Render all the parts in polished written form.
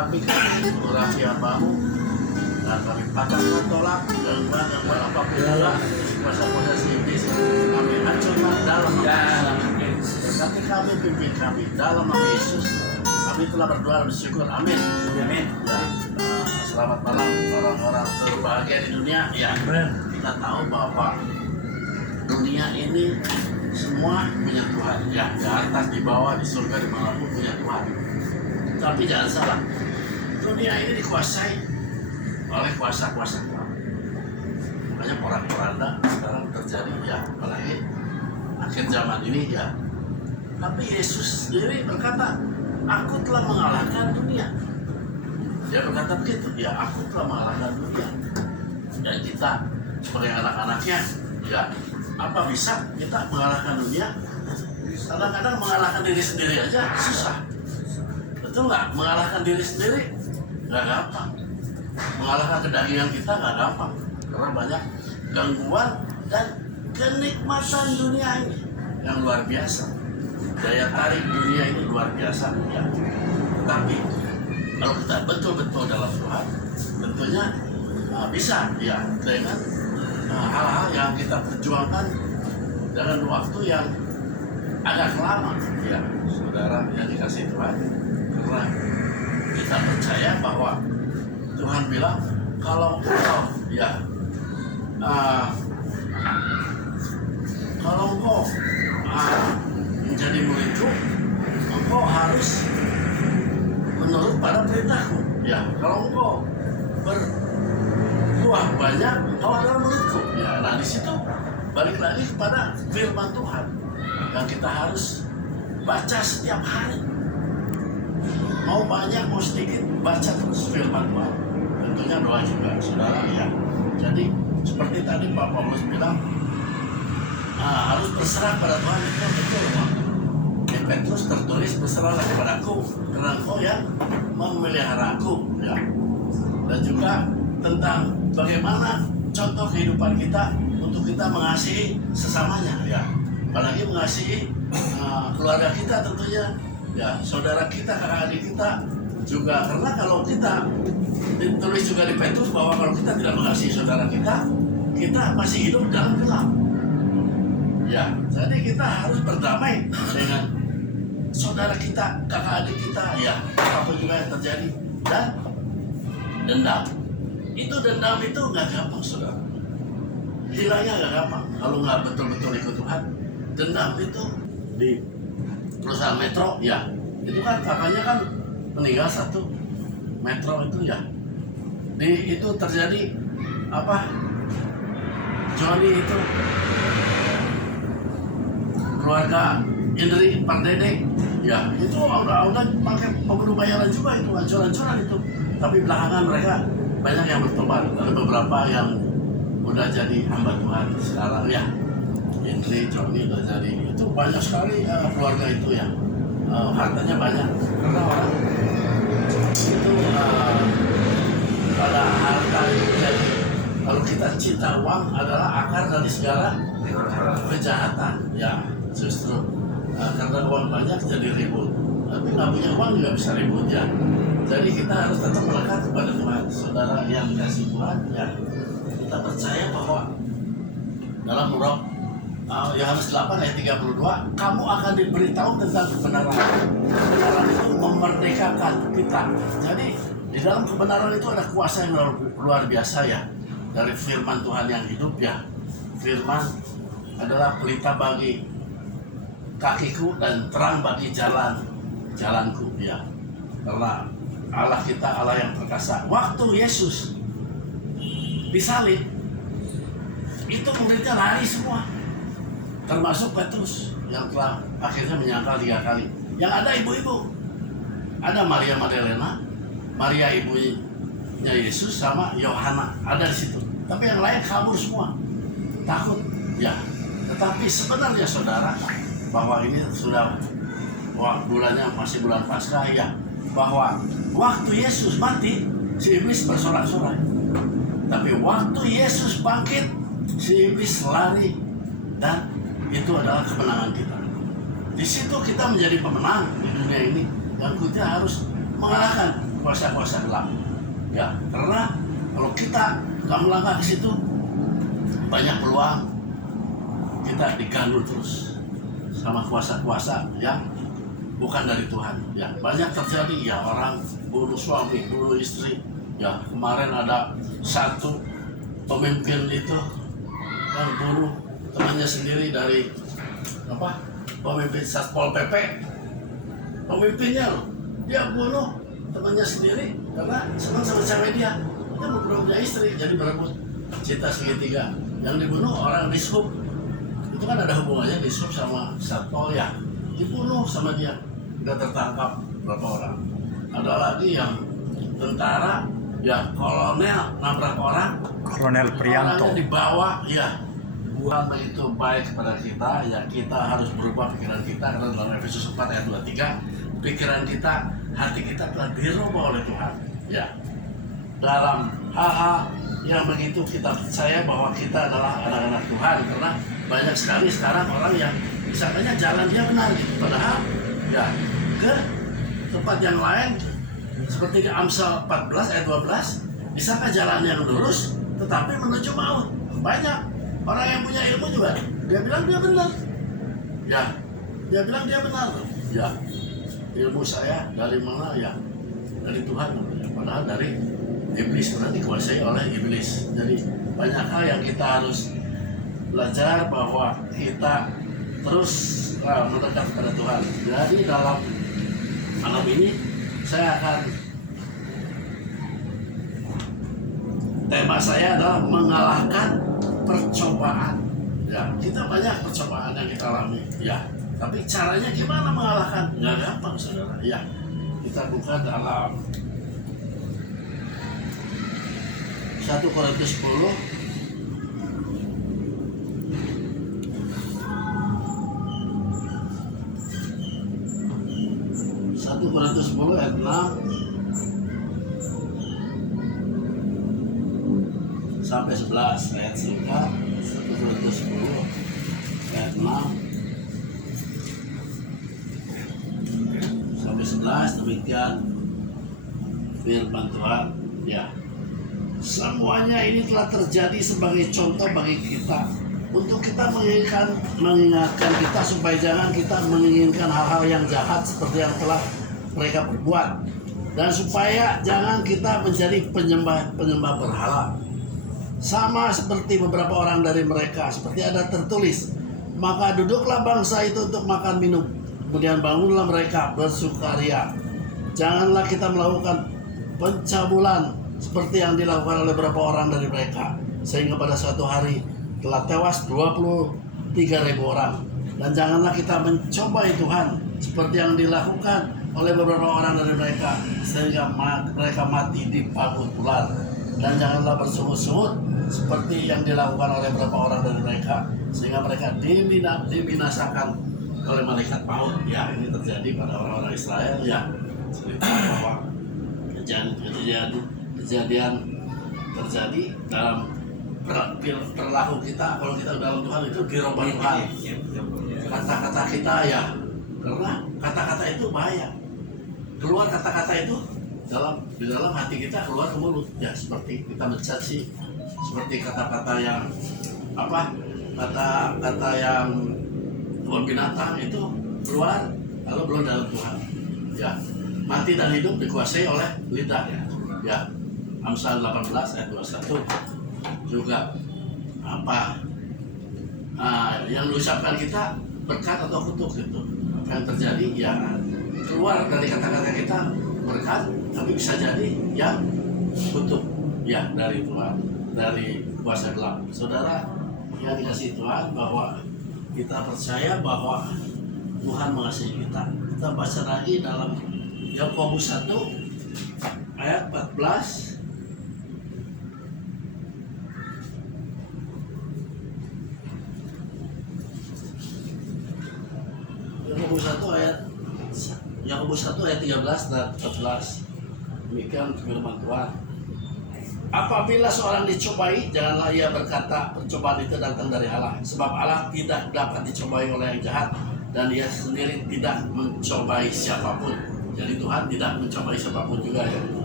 kami urapi hambamu, dan kami patahkan tolak gangguan apapun juga kuasa-kuasa iblis, kami hancurkan dalam nama Yesus. Berkati kami, pimpin kami dalam nama Yesus. Kami telah berdoa dan bersyukur, amin. Amin. Selamat malam orang-orang terbahagia di dunia. Ya, kita tahu bahwa dunia ini semua punya Tuhan. Ya, di atas, di bawah, di surga, di manapun punya Tuhan. Tapi jangan salah, dunia ini dikuasai oleh kuasa-kuasa Tuhan. Makanya porak-poranda sekarang terjadi, ya, apalagi akhir zaman ini, ya. Tapi Yesus sendiri berkata, aku telah mengalahkan dunia. Dia berkata begitu, ya, aku telah mengalahkan dunia. Dan kita sebagai anak-anaknya, ya, apa bisa kita mengalahkan dunia? Kadang-kadang mengalahkan diri sendiri aja susah. Betul nggak? Mengalahkan diri sendiri nggak gampang. Mengalahkan kedagingan kita nggak gampang. Karena banyak gangguan dan kenikmatan dunia ini yang luar biasa. Daya tarik dunia ini luar biasa. Ya. Tetapi kalau kita betul-betul dalam Tuhan, tentunya bisa, ya, dengan hal-hal yang kita perjuangkan dengan waktu yang agak lama, ya, saudara yang dikasih Tuhan. Karena kita percaya bahwa Tuhan bilang kalau engkau, ya, kalau engkau menjadi muridku, engkau harus menurut pada perintahku. Ya, kalau engkau berbuah banyak, engkau adalah muridku. Ya, nah di situ balik lagi kepada firman Tuhan yang kita harus baca setiap hari. Mau banyak mau sedikit, baca terus firman Tuhan. Tentunya doa juga, saudara, ya. Jadi seperti tadi Pak Paulus bilang, harus berserah pada Tuhan, itu betul. Di Petrus tertulis, berserahlah kepadaku karena engkau yang memelihara aku, ya. Dan juga tentang bagaimana contoh kehidupan kita untuk kita mengasihi sesamanya, ya. Apalagi mengasihi keluarga kita tentunya, ya, saudara kita, kakak adik kita juga. Karena kalau kita ditulis juga di Petrus bahwa kalau kita tidak mengasihi saudara kita masih hidup dalam gelap. Ya, jadi kita harus berdamai dengan saudara kita, kakak adik kita, ya, apapun juga yang terjadi. Dan dendam, dendam itu nggak gampang, saudara. Hilangnya nggak gampang kalau nggak betul-betul ikut Tuhan. Dendam itu di perusahaan Metro, ya, itu kan kakaknya kan meninggal satu, Metro itu, ya, itu terjadi apa? Johnny itu keluarga Indri Pardede, ya, itu udah pakai pembunuh bayaran juga, itu ancur-ancuran itu. Tapi belakangan mereka banyak yang bertobat, ada beberapa yang udah jadi hamba Tuhan sekarang, ya. Indri, Johnny udah jadi, itu banyak sekali keluarga itu, ya, hartanya banyak karena orang itu pada harta itu. Jadi kalau kita cinta uang adalah akar dari segala kejahatan, ya, justru karena uang banyak jadi ribut, tapi nggak punya uang juga bisa ribut, ya. Jadi kita harus tetap melekat kepada Tuhan, saudara yang dikasih Tuhan, ya. Kita percaya bahwa dalam Yohanes 8 ayat 32, kamu akan diberitahu tentang kebenaran. Kebenaran itu memerdekakan kita. Jadi di dalam kebenaran itu ada kuasa yang luar biasa, ya. Dari firman Tuhan yang hidup, ya. Firman adalah pelita bagi kakiku dan terang bagi jalanku, ya. Karena Allah kita Allah yang perkasa. Waktu Yesus disalib, itu muridnya lari semua, termasuk Petrus yang telah akhirnya menyangkal 3 kali. Yang ada ibu-ibu, ada Maria Magdalena, Maria ibunya Yesus, sama Yohana ada di situ. Tapi yang lain kabur semua, takut, ya. Tetapi sebenarnya, saudara, bahwa ini sudah bulannya masih bulan Paskah, ya, bahwa waktu Yesus mati si iblis bersorak-sorai. Tapi waktu Yesus bangkit, si iblis lari, dan itu adalah kemenangan kita. Di situ kita menjadi pemenang di dunia ini, dan kita harus mengalahkan kuasa-kuasa gelap. Ya, karena kalau kita nggak melangkah ke situ, banyak peluang kita diganggu terus sama kuasa-kuasa yang bukan dari Tuhan. Ya, banyak terjadi ya, orang bunuh suami, bunuh istri. Ya, kemarin ada satu pemimpin itu yang bunuh temannya sendiri dari pemimpin Satpol PP. Pemimpinnya loh, dia bunuh temannya sendiri karena senang sama cewek dia belum punya istri, jadi berebut cinta segitiga. Yang dibunuh orang dishub, itu kan ada hubungannya dishub sama Satpol, ya dibunuh sama dia. Udah tertangkap berapa orang. Ada lagi yang tentara, ya kolonel nabrak orang, Kolonel Prianto, orangnya dibawa. Ya, Tuhan itu baik kepada kita, ya kita harus berubah pikiran kita, karena dalam Efesus 4 ayat 23, pikiran kita, hati kita telah dirubah oleh Tuhan. Ya, dalam hal-hal yang begitu kita percaya bahwa kita adalah anak-anak Tuhan, karena banyak sekali sekarang orang yang misalnya jalan dia benar gitu, padahal ya ke tempat yang lain seperti di Amsal 14 ayat 12, bisakah jalan yang lurus tetapi menuju maut. Banyak orang yang punya ilmu juga dia bilang dia benar, ya dia bilang dia benar, ya ilmu saya dari mana, ya dari Tuhan, padahal dari iblis, karena dikuasai oleh iblis. Jadi banyak hal yang kita harus belajar bahwa kita terus mendekat kepada Tuhan. Jadi dalam malam ini saya akan, tema saya adalah mengalahkan percobaan. Ya, kita banyak percobaan yang kita alami, ya. Tapi caranya gimana mengalahkan? Nggak gampang, saudara. Ya, kita buka dalam 1 Korintus 10 ayat 6 sampai 11, ayat singkat 1 Korintus 10 ayat 6 sampai 11, demikian firman Tuhan. Ya, semuanya ini telah terjadi sebagai contoh bagi kita, untuk kita mengingatkan kita supaya jangan kita menginginkan hal-hal yang jahat seperti yang telah mereka perbuat, dan supaya jangan kita menjadi penyembah berhala sama seperti beberapa orang dari mereka. Seperti ada tertulis, maka duduklah bangsa itu untuk makan minum, kemudian bangunlah mereka bersukaria. Janganlah kita melakukan pencabulan seperti yang dilakukan oleh beberapa orang dari mereka, sehingga pada suatu hari telah tewas 23.000 orang. Dan janganlah kita mencobai Tuhan seperti yang dilakukan oleh beberapa orang dari mereka, sehingga mereka mati di pagut ular. Dan janganlah bersungut-sungut seperti yang dilakukan oleh beberapa orang dari mereka, sehingga mereka dibinasakan oleh malaikat maut. Ya, ini terjadi pada orang-orang Israel. Ya, cerita bahwa kejadian terjadi dalam perilaku kita. Kalau kita dalam Tuhan itu dirubah Tuhan. Kata-kata kita, ya, karena kata-kata itu bahaya. Keluar kata-kata itu di dalam hati kita, keluar ke mulut. Ya, seperti kita mencaci, seperti kata-kata yang kata-kata yang kebun binatang itu keluar kalau belum dalam Tuhan. Ya, mati dan hidup dikuasai oleh lidah. Ya, Amsal 18 ayat 21 juga yang diucapkan kita berkat atau kutuk gitu. Apa yang terjadi, ya keluar dari kata-kata kita berkat, tapi bisa jadi yang kutuk, ya dari Tuhan, dari kuasa gelap. Saudara yang dikasihi Tuhan, bahwa kita percaya bahwa Tuhan mengasihi kita. Kita baca lagi dalam Yakobus 1 ayat 14. Yakobus 1 ayat 13 dan 14. Demikian firman Tuhan. Apabila seorang dicobai, janganlah ia berkata percobaan itu datang dari Allah, sebab Allah tidak dapat dicobai oleh yang jahat, dan dia sendiri tidak mencobai siapapun. Jadi Tuhan tidak mencobai siapapun juga, ya.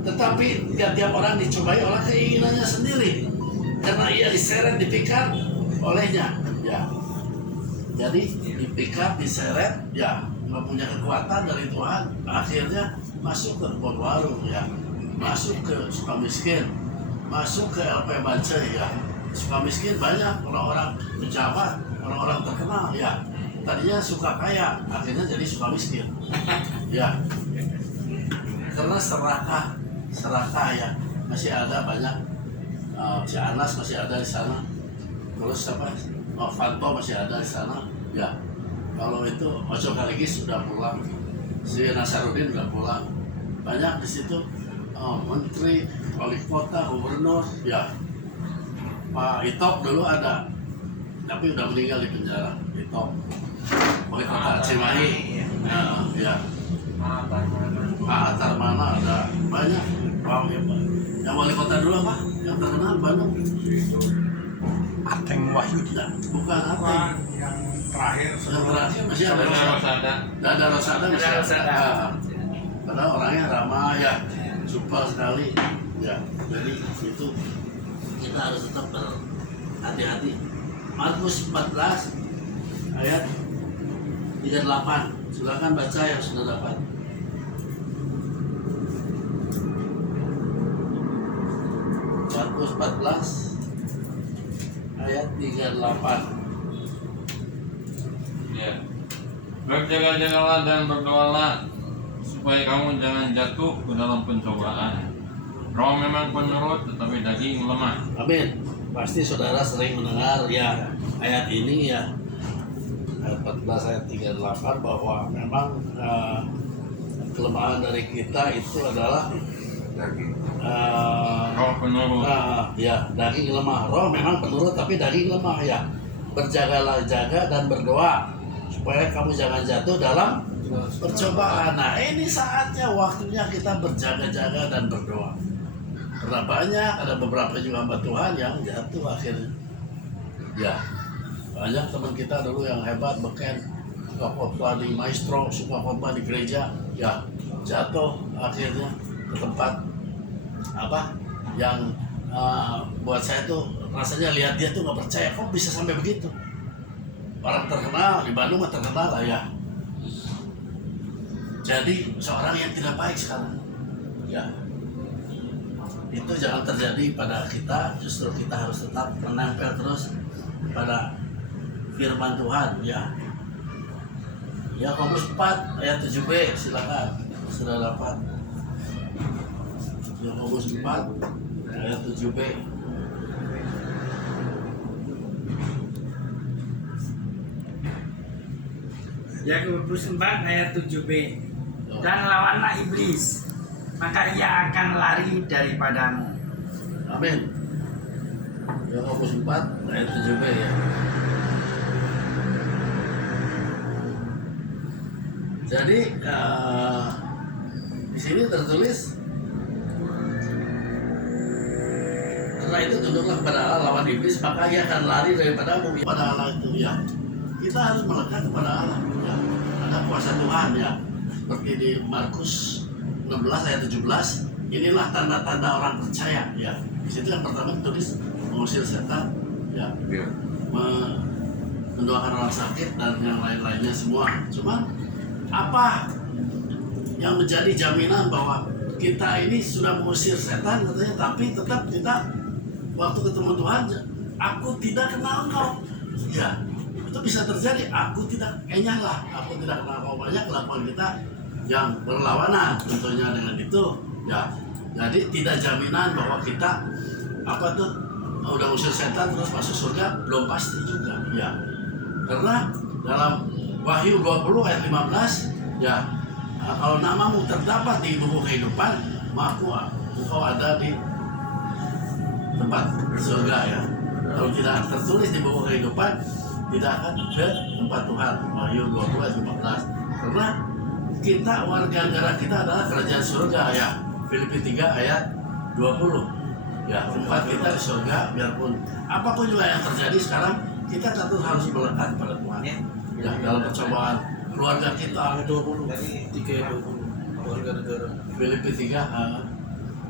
Tetapi tiap orang dicobai oleh keinginannya sendiri, karena ia diseret, dipikat olehnya. Ya, jadi dipikat, diseret, ya nggak punya kekuatan dari Tuhan. Akhirnya masuk ke kebun warung, ya, masuk ke Sukamiskin, masuk ke LP Bancai, ya. Sukamiskin banyak orang-orang pejabat, orang-orang terkenal, ya. Tadinya suka kaya, akhirnya jadi suka miskin. Ya, karena serakah ya, masih ada banyak. Si Anas masih ada di sana, terus apa? Fanto masih ada di sana. Ya, kalau itu Ojo Kaligis sudah pulang, si Nasarudin sudah pulang. Banyak di situ menteri, wali kota, gubernur. Ya, Pak Itop dulu ada, tapi udah meninggal di penjara. Itop, wali kota Cimahi. Ya. Pak Atarmana ada banyak. Wow, ya Pak. Yang wali kota dulu apa? Yang terkenal Bandung. Ateng Wahyudi. Bukan Ateng. Yang terakhir. Yang terakhir masih ada Rosada. Ada Rosada masih ada. Karena orangnya ramah ya, super sekali. Ya, jadi itu kita harus tetap berhati-hati. Markus 14 ayat 38. Silakan baca yang sudah dapat. Markus 14 ayat 38. Ya. Berjaga-jagalah dan berdoalah supaya kamu jangan jatuh ke dalam pencobaan. Roh memang penurut tetapi daging lemah. Amin. Pasti saudara sering mendengar ya ayat ini ya. Ayat 14 ayat 38 bahwa memang kelemahan dari kita itu adalah Roh penurut. ya daging lemah. Roh memang penurut tapi daging lemah ya. Berjagalah jaga dan berdoa supaya kamu jangan jatuh dalam percobaan. Nah ini saatnya, waktunya kita berjaga-jaga dan berdoa. Karena banyak, ada beberapa juga hamba Tuhan yang jatuh akhirnya. Ya, banyak teman kita dulu yang hebat, beken, suka khotbah di maestro, suka khotbah di gereja, ya jatuh akhirnya ke tempat apa yang buat saya tuh rasanya lihat dia tuh nggak percaya kok bisa sampai begitu. Orang terkenal di Bandung mah terkenal lah ya. Jadi seorang yang tidak baik sekarang, ya itu jangan terjadi pada kita. Justru kita harus tetap menempel terus pada firman Tuhan, ya. Yakobus 4 ayat 7b, silakan sudah dapat. Yakobus 4 ayat 7b. Yakobus 4 ayat 7b. Dan lawanlah iblis, maka ia akan lari daripadamu. Amin. Yakobus 4 ayat 7b ya. Jadi di sini tertulis, karena itu tunduklah kepada Allah, lawan iblis maka ia akan lari daripadamu. Pada Allah itu ya, kita harus melekat kepada Allah. Ya. Ada kuasa Tuhan ya. Seperti di Markus 16 ayat 17, inilah tanda-tanda orang percaya ya. Di situ yang pertama ditulis mengusir setan, ya, mendoakan orang sakit dan yang lain-lainnya semua. Cuma apa yang menjadi jaminan bahwa kita ini sudah mengusir setan katanya, tapi tetap kita waktu ketemu Tuhan, aku tidak kenal kau. Ya, itu bisa terjadi. Aku tidak lah, aku tidak kenal kau. Banyak kelakuan kita yang berlawanan tentunya dengan itu. Ya, jadi tidak jaminan bahwa kita apa tuh udah usir setan terus masuk surga, belum pasti juga. Ya, karena dalam Wahyu 20 ayat 15, ya, kalau namamu terdapat di buku kehidupan, maka engkau ada di tempat surga ya. Kalau tidak tertulis di buku kehidupan, tidak akan ke tempat Tuhan. Wahyu 20 ayat 15. Karena kita, warga negara kita adalah kerajaan surga ya. Filipi 3 ayat 20. Ya, tempat kita di surga, biarpun apapun juga yang terjadi sekarang, kita tentu harus melekat pada Tuhan. Ya, dalam percobaan keluarga kita 20 3 20 warga negara. Filipi 3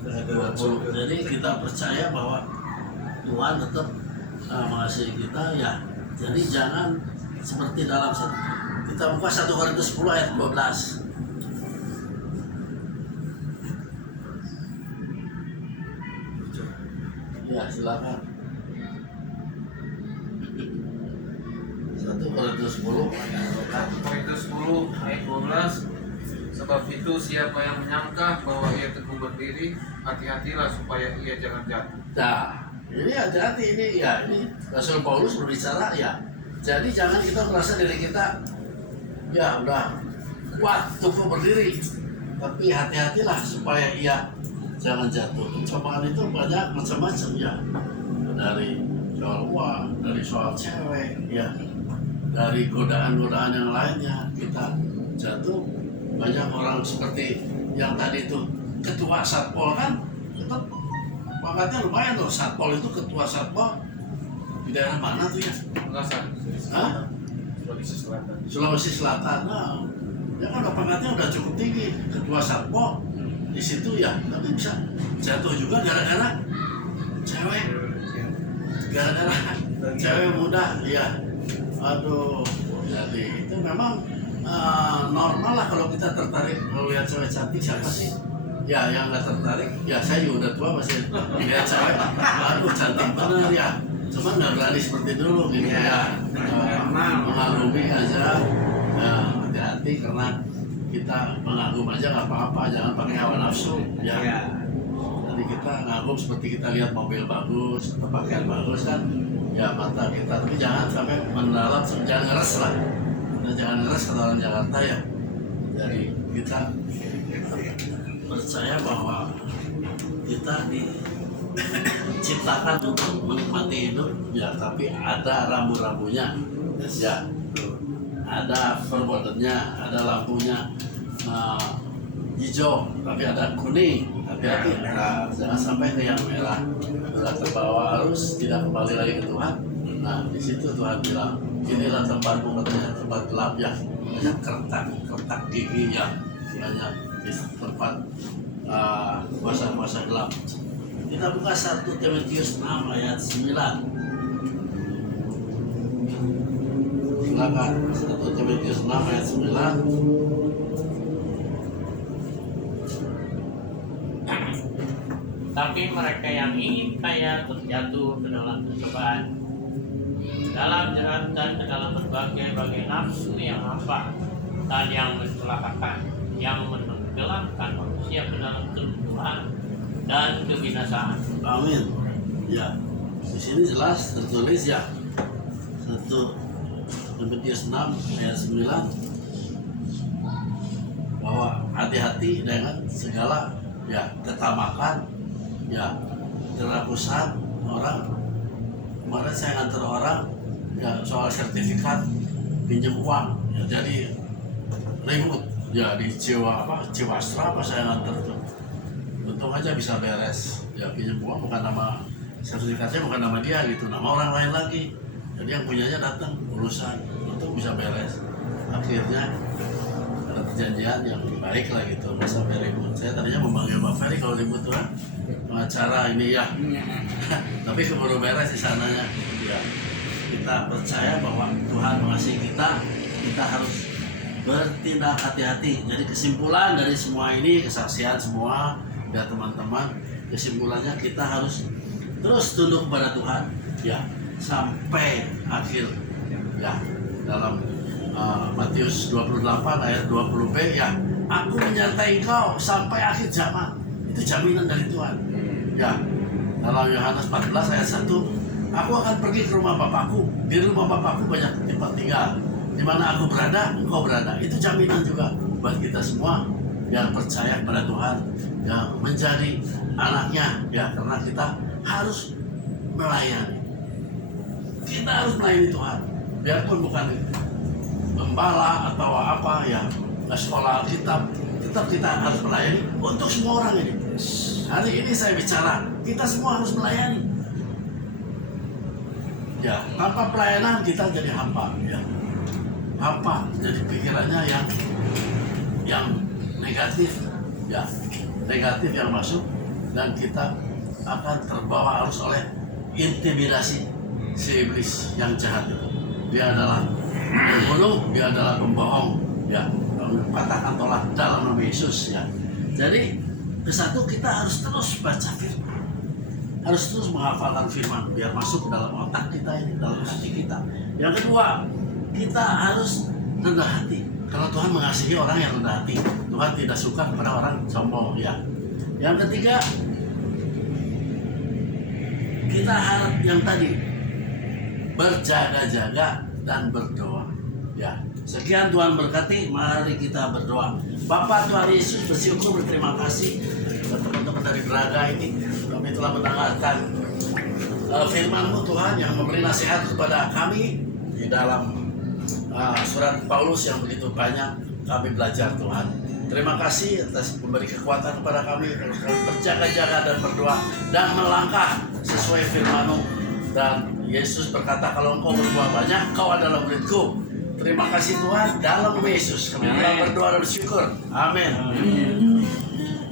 20. Jadi kita percaya bahwa Tuhan tetap mengasihi kita ya. Jadi jangan seperti dalam kita buka 1 Korintus 10 ayat 12. Ya silakan. 1 Korintus 10 Korintus 10 ayat 12. Sebab itu siapa yang menyangka bahwa ia teguh berdiri, hati-hatilah supaya ia jangan jatuh. Nah, ini hati-hati ini ya, ini Rasul Paulus berbicara ya. Jadi jangan kita merasa diri kita ya udah kuat teguh berdiri, tapi hati-hatilah supaya ia jangan jatuh. Cobaan itu banyak macam-macam ya, dari soal uang, dari soal cewek ya, dari godaan-godaan yang lainnya kita jatuh. Banyak orang seperti yang tadi itu ketua satpol kan, tetap pangkatnya lumayan tuh. Satpol itu ketua satpol di daerah mana tuh ya? Penggasan. Hah? Sulawesi Selatan. Sulawesi Selatan. Nah, ya kan pangkatnya udah cukup tinggi, ketua satpol di situ ya. Tapi bisa jatuh juga gara-gara cewek, gara-gara cewek muda ya. Aduh, jadi itu memang normal lah kalau kita tertarik kalau lihat cewek cantik. Siapa sih ya yang nggak tertarik? Ya saya juga udah tua masih lihat cewek, aduh cantik bener ya, cuman nggak berani seperti dulu gitu ya, mengagumi aja ya, hati-hati karena kita mengagum aja nggak apa-apa, jangan pakai hawa nafsu ya. Jadi kita ngagum seperti kita lihat mobil bagus, pakaian bagus kan ya, mata kita, tapi jangan sampai mendalam, jangan ngeres lah. Nah, jangan ngeres kata orang Jakarta ya. Jadi kita percaya bahwa kita diciptakan untuk menikmati hidup ya, tapi ada rambu-rambunya ya, ada perbodennya, ada lampunya hijau, tapi ada kuning. Hati-hati, jangan sampai ke yang merah, sudah terbawa arus, tidak kembali lagi ke Tuhan. Nah, di situ Tuhan bilang, inilah tempatmu, katanya tempat gelap ya, banyak kertak gigi yang banyak di tempat kuasa-kuasa gelap. Kita buka 1 Timotius 6 ayat 9. Silakan, 1 Timotius 6 ayat 9. Tapi mereka yang ingin kaya terjatuh ke dalam pencobaan, dalam jeratan, ke dalam berbagai nafsu yang hampa dan yang mencelakakan, yang menenggelamkan manusia ke dalam kelumpuhan dan kebinasaan. Amin. Ya, di sini jelas tertulis ya, 1 Timotius 6 ayat 9, bahwa hati-hati dengan segala ya ketamakan ya, kerakusan orang. Kemarin saya nganter orang ya soal sertifikat pinjam uang ya, jadi ribut ya di Ciwastra apa saya nganter tuh. Untung aja bisa beres ya, pinjam uang bukan nama sertifikatnya, bukan nama dia gitu, nama orang lain lagi. Jadi yang punyanya datang urusan itu bisa beres. Akhirnya ada perjanjian yang baik lah gitu, nggak sampai ribut. Saya tadinya memanggil Pak Ferry kalau ribut tuh pengacara ini ya, tapi keburu beres di sananya ya. Kita percaya bahwa Tuhan mengasihi kita, kita harus bertindak hati-hati. Jadi kesimpulan dari semua ini, kesaksian semua ya teman-teman, kesimpulannya kita harus terus tunduk kepada Tuhan ya sampai akhir ya. Dalam Matius 28 ayat 20b ya, aku menyertai engkau sampai akhir zaman. Itu jaminan dari Tuhan ya. Dalam Yohanes 14 ayat 1, aku akan pergi ke rumah Bapakku, di rumah Bapakku banyak tempat tinggal, di mana aku berada engkau berada. Itu jaminan juga buat kita semua yang percaya pada Tuhan, yang menjadi anaknya ya, karena kita harus melayani. Kita harus melayani Tuhan, biarpun bukan gembala atau apa ya, sekolah kitab, tetap kita harus melayani untuk semua orang ini. Hari ini saya bicara, kita semua harus melayani. Ya, tanpa pelayanan kita jadi hampa ya. Hampa, jadi pikirannya yang negatif ya, negatif yang masuk dan kita akan terbawa arus oleh intimidasi si iblis yang jahat itu. Dia adalah pembunuh, dia adalah pembohong, ya. Katakan tolak dalam nama Yesus, ya. Jadi kesatu kita harus terus baca firman, harus terus menghafalkan firman biar masuk ke dalam otak kita ini, dalam hati kita. Yang kedua, kita harus rendah hati. Kalau Tuhan mengasihi orang yang rendah hati, Tuhan tidak suka kepada orang sombong, ya. Yang ketiga, kita harus yang tadi berjaga-jaga dan berdoa, ya. Sekian, Tuhan berkati. Mari kita berdoa. Bapa Tuhan Yesus, bersyukur, berterima kasih buat teman-teman dari Braga ini. Kami telah mendengarkan firman-Mu Tuhan yang memberi nasihat kepada kami di dalam surat Paulus yang begitu banyak kami belajar, Tuhan. Terima kasih atas memberi kekuatan kepada kami untuk berjaga-jaga dan berdoa dan melangkah sesuai firman-Mu. Dan Yesus berkata, kalau engkau berbuah banyak, kau adalah muridku. Terima kasih Tuhan, dalam nama Yesus kami telah berdoa dan bersyukur. Amin.